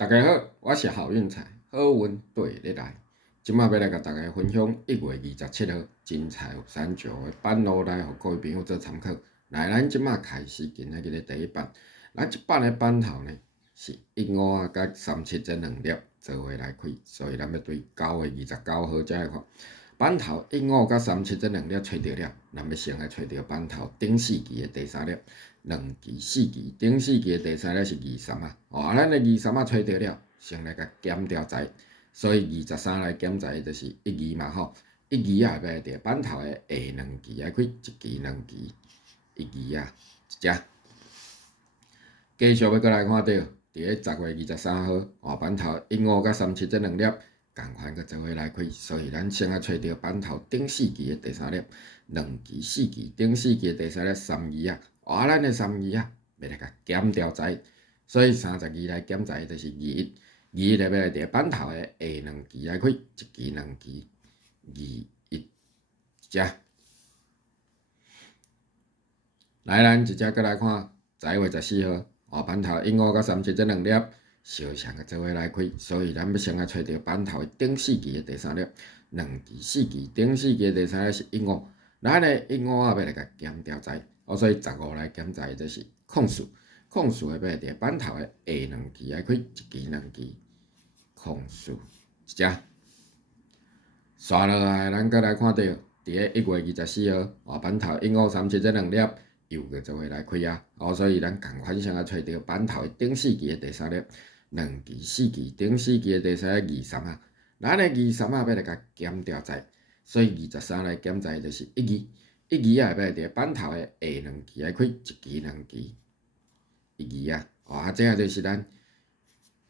大家好，我是郝运财，好运对你来。今仔要来甲大家分享1月27号精彩有三石的版路来，互各位朋友做参考。来，咱即仔开始今仔日的第一版。咱即版的版头呢是15啊甲37这两粒做伙来开，所以咱要对9月29号才来看。版头15甲37这两粒找到了，咱要先来找到版头顶4期的第三粒。2期、4期，顶4期的第三粒是23啊，咱的23啊找到了，先来甲减掉在，所以23来减在就是1期嘛吼，1期啊要伫版头的下2期来开，1期、2期，1期啊一只。继续要搁来看到，伫咧10月23号，版头15甲37这两粒共款搁做伙来开，所以咱先来找到版头顶4期的第三粒，2期、4期，顶4期的第三粒3期啊。咱的3期啊，要来甲减掉在，所以32来减在就是21，21就要来伫版头的下2期来开，1期、2期，21一只。来，咱一只搁来看10月14号，版头15甲37这两粒相像个做伙来开，所以咱要先来找到版头的顶4期的第三粒，2期、4期，顶4期的第三粒是15，咱的15啊要来甲减掉在。所以15来减在就是空数，空数的要伫版头的下2期来开，1期、2期，空数一只。刷落来，咱搁来看到，伫咧1月24号，版头15、37这两粒又搁做伙来开啊，所以咱共款先来找到版头的顶4期的第三粒，2期、4期，顶4期的第三粒23啊，咱的23啊要来甲减掉在，所以23来减在就是1期。1期啊，要伫版头的下2期来开，1期、2期，1期啊，这啊就是咱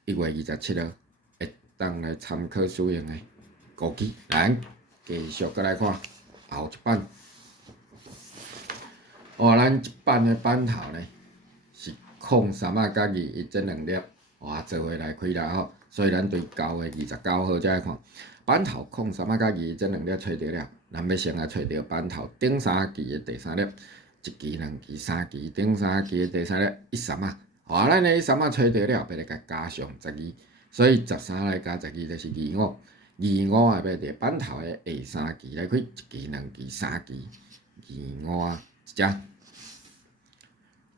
1月27号会当来参考使用的5期。咱继续搁来看后一版，咱即版的版头呢是03啊甲21这两粒，做伙来开啦吼，所以咱对9月29号才来看，版头03啊甲21这两粒找到了。咱要先来找到版头顶3期的第三粒，1期、2期、3期，顶3期的第三粒13啊，咱的13啊找到了，要来甲加上12，所以13来加12就是25，25啊要伫版头的下3期来开，1期、2期、3期，25啊一只。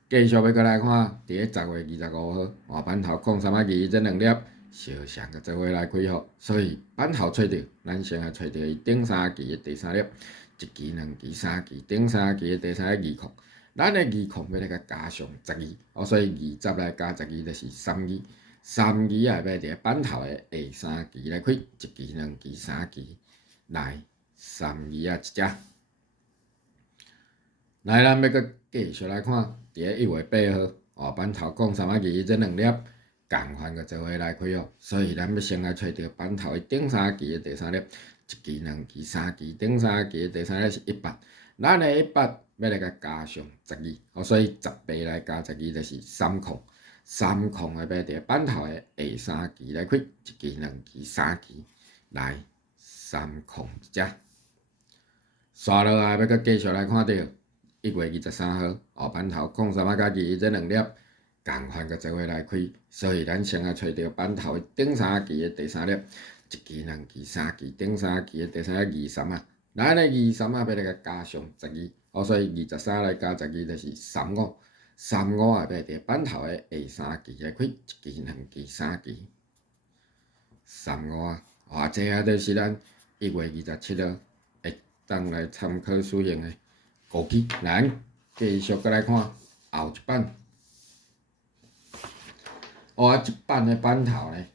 继续要搁来看，伫咧10月25号，版头03啊21这两粒。相像个做伙来开吼，所以版头找到，咱先来找到伊顶3期的第三粒，1期、2期、3期，顶3期的第三粒2，咱的2要来甲加上12，所以20来加12就是3期，3期啊要伫版头的下3期来开，1期、2期、3期，来3期啊一只。来，咱要搁继续来看，伫咧1月8号，版头03啊21这两粒。共款个做伙来开哦，所以咱要先来找到版头的顶3期的第三粒，1期、2期、3期，顶3期的第三粒是18，咱的18要来甲加上12，所以18来加12就是3空的要伫版头的下3期来开，1期、2期、3期，来3空一只。刷落来要搁继续来看到1月23号，版头03啊甲21这两粒。共款个做伙来开，所以咱先来找到版头的顶3期的第三粒，1期、2期、3期，顶3期的第三粒23啊，咱的23啊要来甲加上12，所以23来加12就是35啊要伫版头的下3期来开，1期、2期、3期，35啊，这啊就是咱1月27号会当来参考使用的5期。咱继续搁来看后一版。即版的版头呢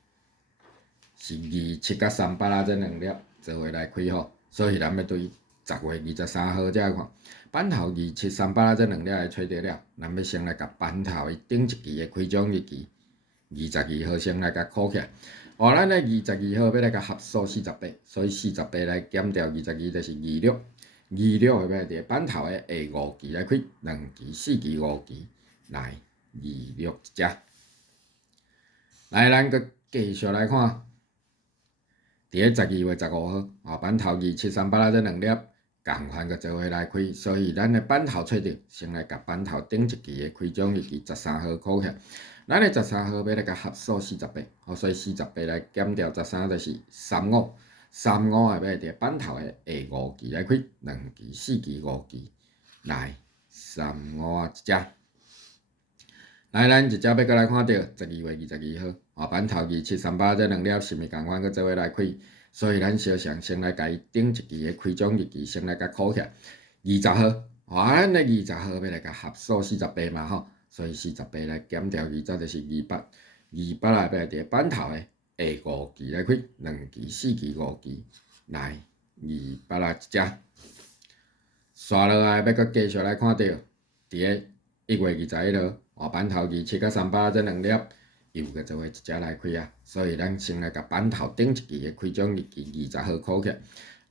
是27甲38啊这两粒做伙来开吼，所以咱要对10月23号才来看版头27、38啊这两粒来找到了，咱要先来甲版头的顶1期的开奖日期22号先来甲扣起来。咱的22号要来甲合数48，所以48来减掉22就是26要伫版头的下5期来开，2期、4期、5期，来26一只。来，咱搁继续来看，伫咧12月15号，版头27、38啊这两粒共款个做伙来开，所以咱的板头找着，先来甲板头顶一支的开奖日期13号扣起。咱的13号要来甲合数48，所以48来减掉13就是35也要伫板头的下5期来开，2期、4期、5期，来35一只。来，咱一只要搁来看到12月22号，板头2738这2粒是毋是共款搁做伙来开？所以咱小常先来甲伊顶一期的开奖日期，先来甲扣起来。20号，咱的20号要来甲合数48嘛吼，所以48来减掉20就是28，28也要来伫板头的下5期来开，2期、4期、5期，来28一只。刷落来要搁继续来看到，伫个1月21号，板头27甲38这2粒又搁做伙一只来开啊，所以咱先来甲板头顶一期的开奖日期20号扣起。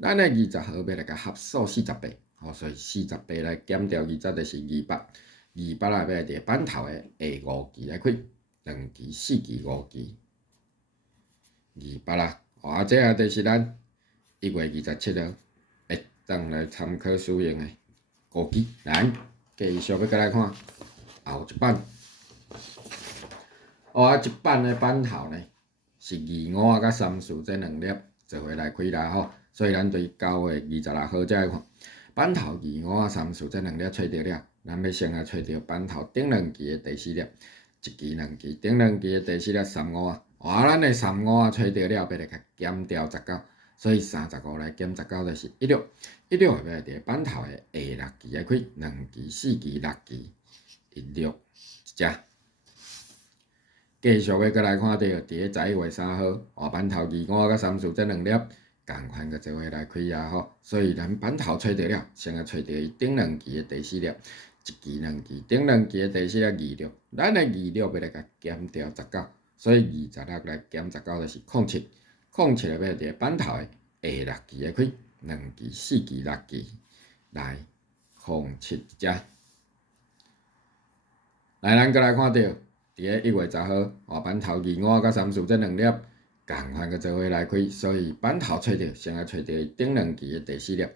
咱的20号要来甲合数48，所以48来减掉20就是28，28也要来伫板头的下5期来开，2期、4期、5期，28啦。这下就是咱1月27号会当来参考使用的5期。咱继续要搁来看后一版。一版的板头呢是25甲34这2粒做伙来开啦吼，所以咱对9月26号才来看板头25、34这2粒找着了，咱要先来找着板头顶2期的第4粒，1期、2期顶2期的第4粒35咱的35找着了，要来甲减掉19，所以35来减19就是16，16要来伫板头的下6期来开，2期、4期、6期，16一只。继续要搁来看到，伫个11月3号，板头25甲34这2粒共款个做伙来开啊吼，所以咱板头找着了，先来找着伊顶2期的第4粒，1期、2期顶2期的第4粒26，咱的26要来甲减掉19，所以26来减19就是07，07要伫板头的下6期来开，2期、4期、6期，来07一只。来，咱搁来看到。伫个1月10号，板头25甲34这2粒共款个做伙来开，所以板头找着，先来找着伊顶2期的第4粒，1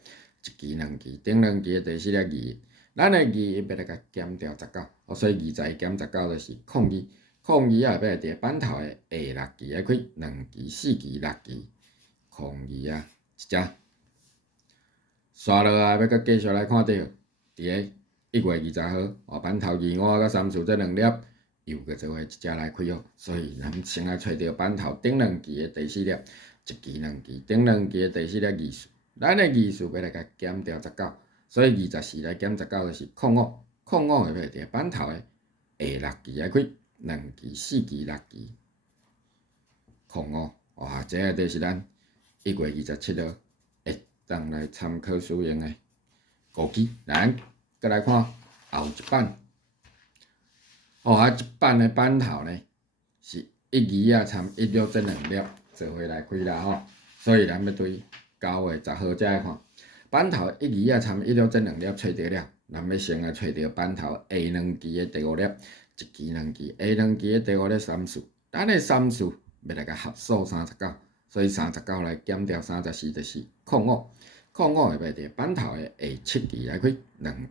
期、2期顶2期的第4粒21，咱的21要来甲减掉19，所以21减19就是02，02也要来伫板头的下6期来开，2期、4期、6期，02一只。刷落来要搁继续来看到，伫个1月20号，板头25甲34这2粒。又搁做伙一只来开所以咱先来找着板头顶2期的第4粒，1期、2期顶2期的第4粒24，咱的24要来甲减掉19，所以24来减19就是05，05要来伫板头的下6期来开，2期、4期、6期，05，这下就是咱1月27号会当来参考使用的5期，咱搁来看后一版。一版的板头呢是12掺16这2粒做伙来开啦吼，所以咱要对9月10号才来看板头12掺16这2粒找着了，咱要先来找着板头下2期的第5粒，1期、2期下2期的第5粒34，咱的34要来甲合数39，所以39来减掉34就是05，05要来伫板头的下7期来开，2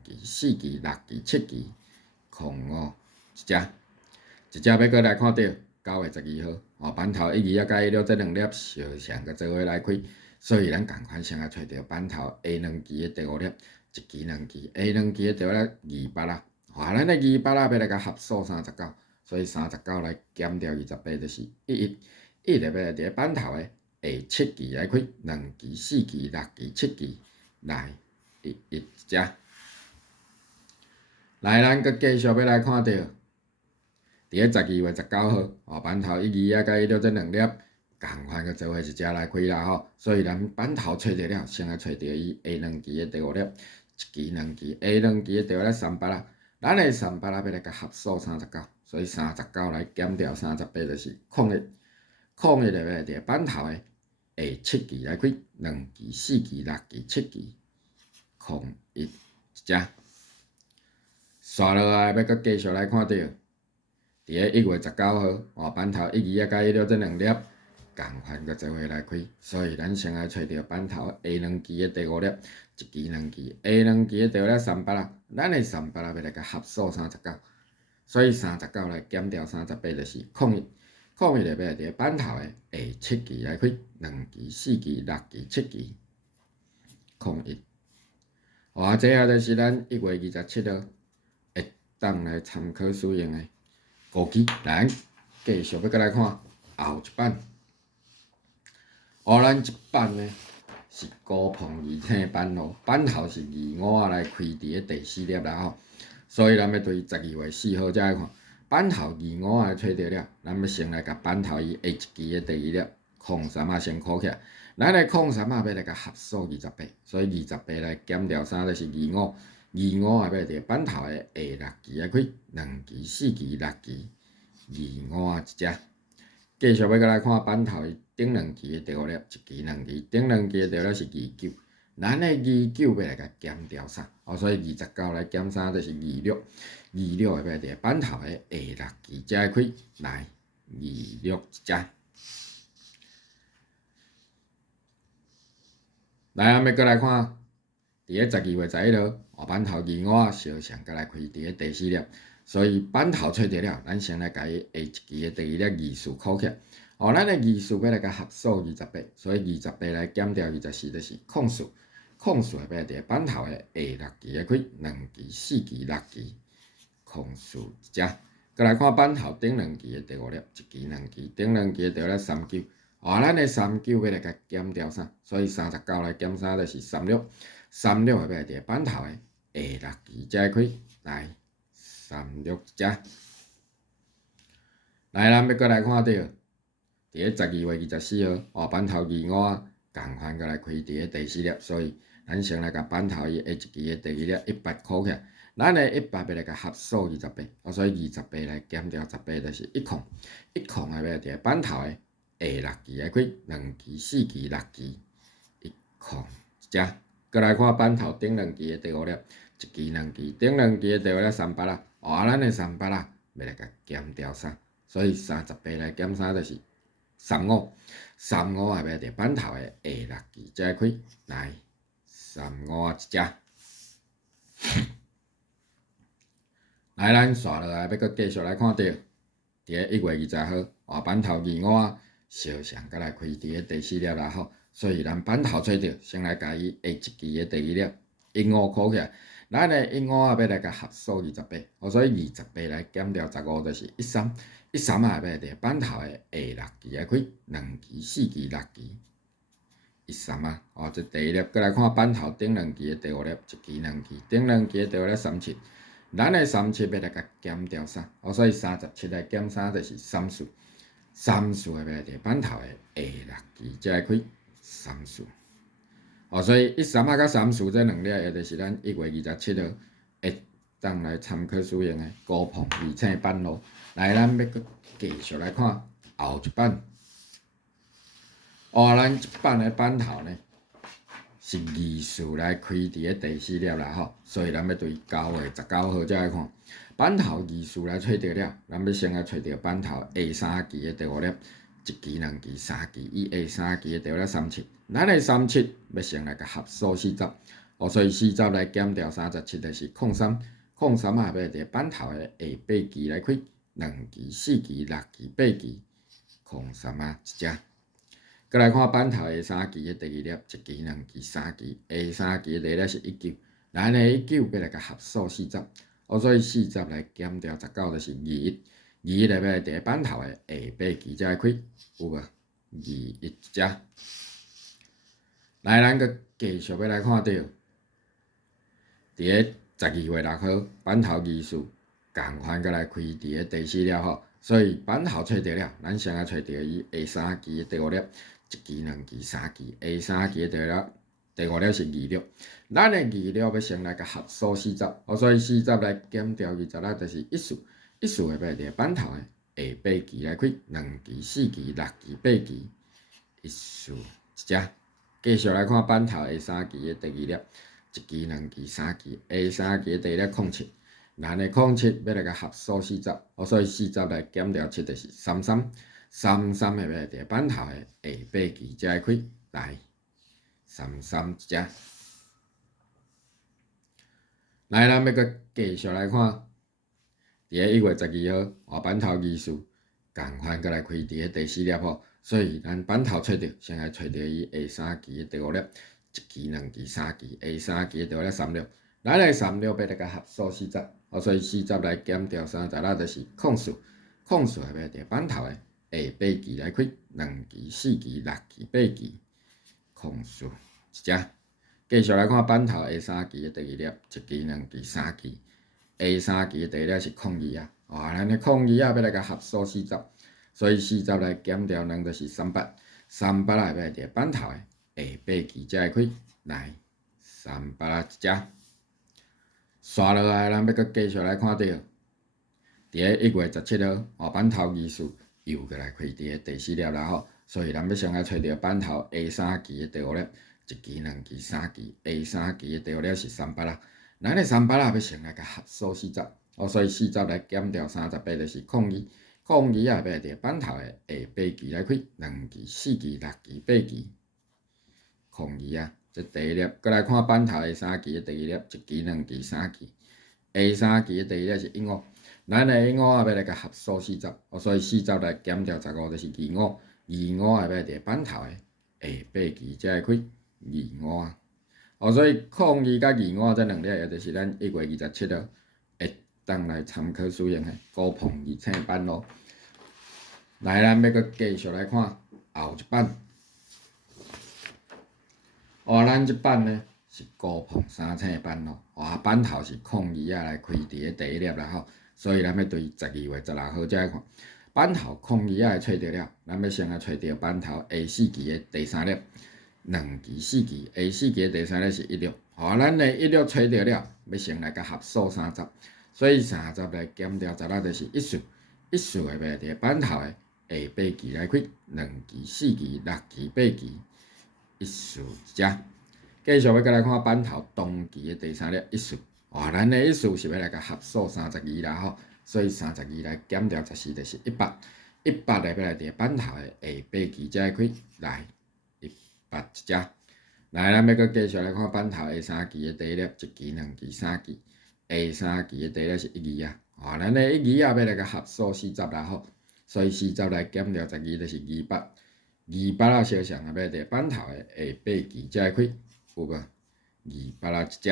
期、4期、6期、7期，05。一只要搁来看到9月12号，板头12甲16这2粒相像个做伙来开，所以咱共款先来找着板头下2期的第5粒，1期、2期下2期的第5粒28啦，咱的28要来甲合数39，所以39来减掉28就是11要来伫板头的下7期来开，2期、4期、6期、7期，来11一只。来，咱搁继续要来看到。伫个12月19号，板头12甲16这2粒共款个做伙一只来开啦吼，所以咱板头找着了，先来找着伊下2期的第5粒，1期、2期下2期的第5粒38啦，咱的38要来甲合数39，所以39来减掉38就是01，01要来伫板头的下7期来开，2期、4期、6期、7期，01一只。刷落来要搁继续来看到。伫个1月19号，板头12甲16这2粒共款个做伙来开，所以咱先来找着板头 A 两支的第五粒，一支两支 A 两支的第五粒38啦，咱的38啦要来甲合数39，所以39来减掉38就是01，01就要来伫板头的下7支来开，2支、4支、6支、7支，01。哦，这下就是咱1月27号会当来参考使用的估计，来继续要搁来看后一版。咱即版呢是高碰二青版咯，版头是25仔来开伫个第4粒啦吼，所以咱要对12月4号才来看。版头25仔找着了，咱要先来甲版头伊下一支的第2粒03仔先考起来。咱的03仔要来甲合数28，所以28来减掉3就是25，25仔要伫版头的下6支来开，2支、4支、6支，25仔一只。继续要搁来看版头顶2支的第5粒，1支、2支，顶2支的第5粒是29，咱的29要来甲减掉3，所以29来减3就是26，26要伫版头的下6支才会开，来26一只。来，咱要搁来看，伫个12月11号，版头25仔小象搁来开伫个第4粒。所以版头找着了，咱先来甲伊下一支的第2粒24考起来。咱的24要来甲合数28，所以28来减掉24就是04，04要伫版头的下6支来开，2支、4支、6支，04一只。搁来看版头顶2支的第5粒，1支、2支，顶2支的第5粒39，咱的39要来甲减掉3，所以39来减3就是36，36要伫版头的下6支才会开，来。36一只，来，咱要搁来看到，伫个12月24号，版头25仔共款搁来开伫个第4粒，所以咱先来甲版头伊下一支的第2粒100考起来，咱的100要来甲合数28，所以28来减掉18就是10，10要伫个版头的下6支来开，2支、4支、6支，10一只。搁来看版头顶2支的第5粒，1支、2支，顶2支的第5粒38啦。咱的38啦，要来甲减掉3，所以38来减3就是35，35也要伫版头的下6支才会开，来35一只。来，咱刷落来要搁继续来看到，伫个1月20号，版头25仔小象搁来开伫个第4粒啦吼，所以咱版头找着，先来甲伊下一支的第2粒15考起来。咱的15仔要来甲合数28，所以28来减掉15就是13，13仔要伫版头的下6支来开，2支、4支、6支，13仔。这第1粒，搁来看版头顶2支的第5粒，1支、2支，顶2支的第5粒37，咱的37要来甲减掉3，所以37来减3就是34，34要伫版头的下6支才会开34。所以13仔甲34这2粒，也就是咱1月27号会当来参考使用的高碰二青版咯。来，咱要搁继续来看后一版。咱即版的版头呢是24来开伫个第4粒啦吼，所以咱要对9月19号才来看。版头24来找着了，咱要先来找着版头下3支的第5粒。1支、2支、3支，伊下3支的第5粒37，咱的37要先来甲合数40，所以40来减掉37就是03，03仔要伫版头的下8支来开，2支、4支、6支、8支，03仔一只。搁来看版头下3支的第2粒，1支、2支、3支，下3支的第1粒是19，咱的19要来甲合数40，所以40来减掉19就是21，21来要伫版头的下8支才会开，有无？21一只。来，咱搁继续要来看到，伫个12月6号，版头24共款搁来开伫个第4粒吼，所以版头找着了，咱先来找着伊下3支的第5粒，1支、2支、3支，下3支的第5粒是26，咱的26要先来甲合数40，所以40来减掉26就是14，14要伫版头的下8支来开，2支、4支、6支、8支，14一只。继续来看版头下3支的第2粒，1支、2支、3支，下3支的第1粒07，咱的07要来甲合数40，所以40来减掉7就是33， 33下尾伫板头的下八支才会开来33一只。来，咱要阁继续来看，伫个1月12号换板头二数，共款阁来开伫个第4粒吼，所以咱板头找着，先来找着伊下3支的第5粒，1支、2支、3支，下3支的第5粒3粒，咱的3粒要来甲合数40，所以40来减掉30啦，就是空数，空数下尾伫板头的下八支来开，2支、4支、6支、8支，空数一只。继续来看板头下3支的第2粒，1支、2支、3支，下3支的第1粒是02啊，咱的02啊要来甲合数40，所以40来减掉2就是38，38下尾伫板头的下八支才会开来38一只。刷落来，咱要阁继续来看到，伫个1月17号换板头二数又过来开伫个第4粒啦吼，所以咱要先来找着板头下3支的第5粒。1支、2支、3支，下3支的第5粒是38啦。咱的38啦要先来甲合数40，所以40来减掉38就是02，02下尾伫板头的下八支来开，2支、4支、6支、8支，02啊。这第1粒，搁来看板头下3支的第2粒，1支、2支、3支，下3支的第1粒是15，咱的15啊要来甲合数40，所以40来减掉15就是25，25下尾伫板头的下八支才会开。25啊，所以02甲25这2粒也就是咱1月27号会当来参考使用的高碰二乘板咯。来，咱要阁继续来看后一版。咱即版呢是高碰3乘板咯，板头是02啊来开伫个第1粒啦吼，所以咱要对12月16号才来看。板頭02啊找着了，咱要先来找着板頭下4支的第3粒。2支、4支，下4支的第3粒是16，咱的16找着了，要先来甲合数30，所以30来减掉10就是1数，1数下尾伫板头的下八支来开，2支、4支、6支、8支，1數一只。继续要阁来看板头當支的第3粒1數，咱的1數是要來甲合數32啦吼，所以32来減掉14就是100，100下尾伫板頭的下八支才會開來。100一只，来，咱要阁继续来看板头下3支的第1粒，1支、2支、3支，下3支的第1粒是1支啊，咱的1支啊要来甲合數40啦吼，所以40来减掉12就是200，200啊相像下尾伫板头的下八支才会開，有无？200啊一只。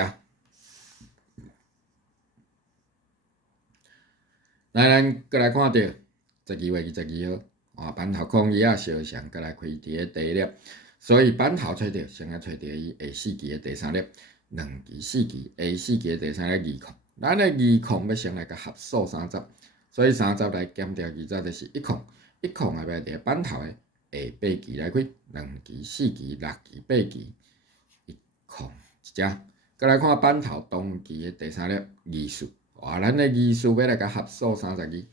来，咱阁来看到12月22號，板頭02啊相像阁來開伫個第1粒。所以板頭找着，先來找着伊下4支的第3粒，2支、4支，下4支的第3粒2空，咱的2空要先來甲合數30，所以30來減掉20就是1空，1空下尾伫板頭的下八支來開，2支、4支、6支、8支，1空一只。閣來看板頭當支的第3粒2數，咱的2數要來甲合數32，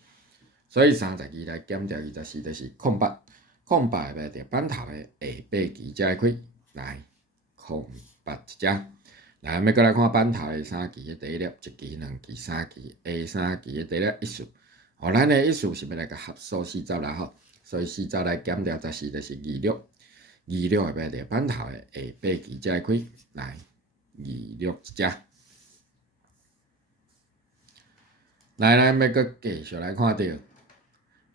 所以32來減掉24就是空白。空白下尾伫板頭的下八支才會開，來空白一只。來，要閣來看板頭下3支的第1粒，1支、2支、3支，下3支的第1粒1數，咱的1數是要來甲合數40啦吼，所以40來減掉14就是26，26下尾伫板頭的下八支才會開，來26一只。來，咱要閣繼續來看到。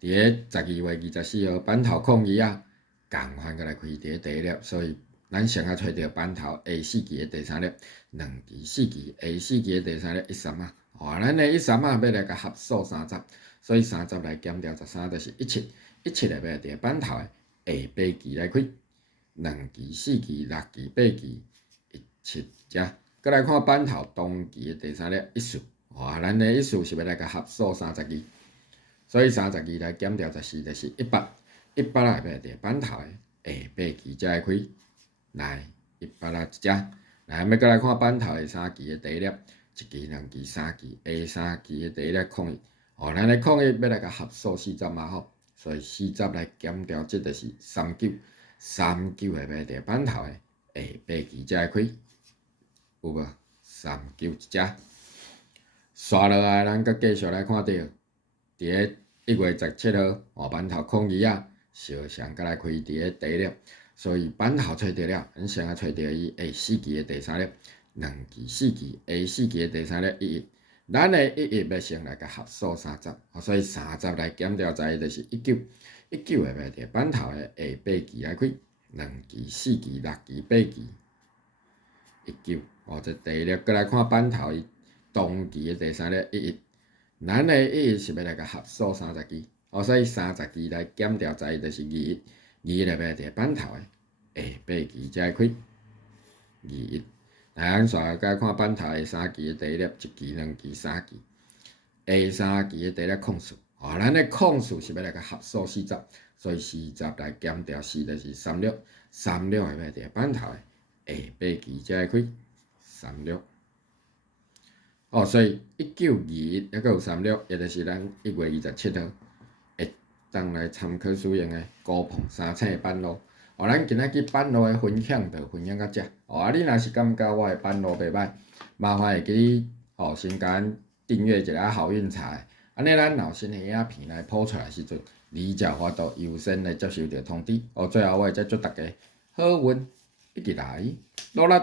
伫個12月24號，板頭02啊，共款過來開伫個第1粒，所以咱先來找着板頭下4支的第3粒，2支、4支，下4支的第3粒13啊，咱的13啊要來甲合數30，所以30來減掉13就是17，17下尾伫板頭的下八支來開，2支、4支、6支、8支，17只。閣來看板頭當支的第3粒1數，咱的1數是要來甲合數32。所以32來減掉14就是100，100下尾伫板頭的下八支才會開，來100啊一只。來，要閣來看板頭下3支的第1粒，1支、2支、3支，下3支的第1粒01，咱的01要來甲合數40嘛吼，所以40來減掉這就是39，39下尾伫板頭的下八支才會開，有無？39一只。刷落來，咱閣繼續來看到。伫個1月17号班头控二啊，小翔甲来开伫个第一粒，所以班头找着了，咱先啊找着伊下4期的第三粒，2期4期下4期的第三粒11，咱的11要先来甲合数30，所以30来减掉在就是19会袂伫班头的下8期来开，2期4期6期8期19，这第二粒过来看班头伊同期的第三粒11。咱的11是要来甲合数30期，所以30期来减掉在就是21，21粒要伫班头的下8期才会开21。来，咱煞来看班头下3期的第一粒1期、2期、3期，下3期的第一粒空数，咱的空数是要来甲合数40，所以40来减掉4就是36会要伫班头的下8期才会开36。所以1921还佫有36，也就是咱1月27号会当来参考使用的高碰3星的班路。咱今仔日班路的分享就分享到遮。你若是感觉我的班路袂歹，麻烦会记先甲咱订阅一下好运财，安尼咱若新的影片来播出来时阵，你才有法度优先来接收到通知。最后我会再祝大家好运一直来，努力。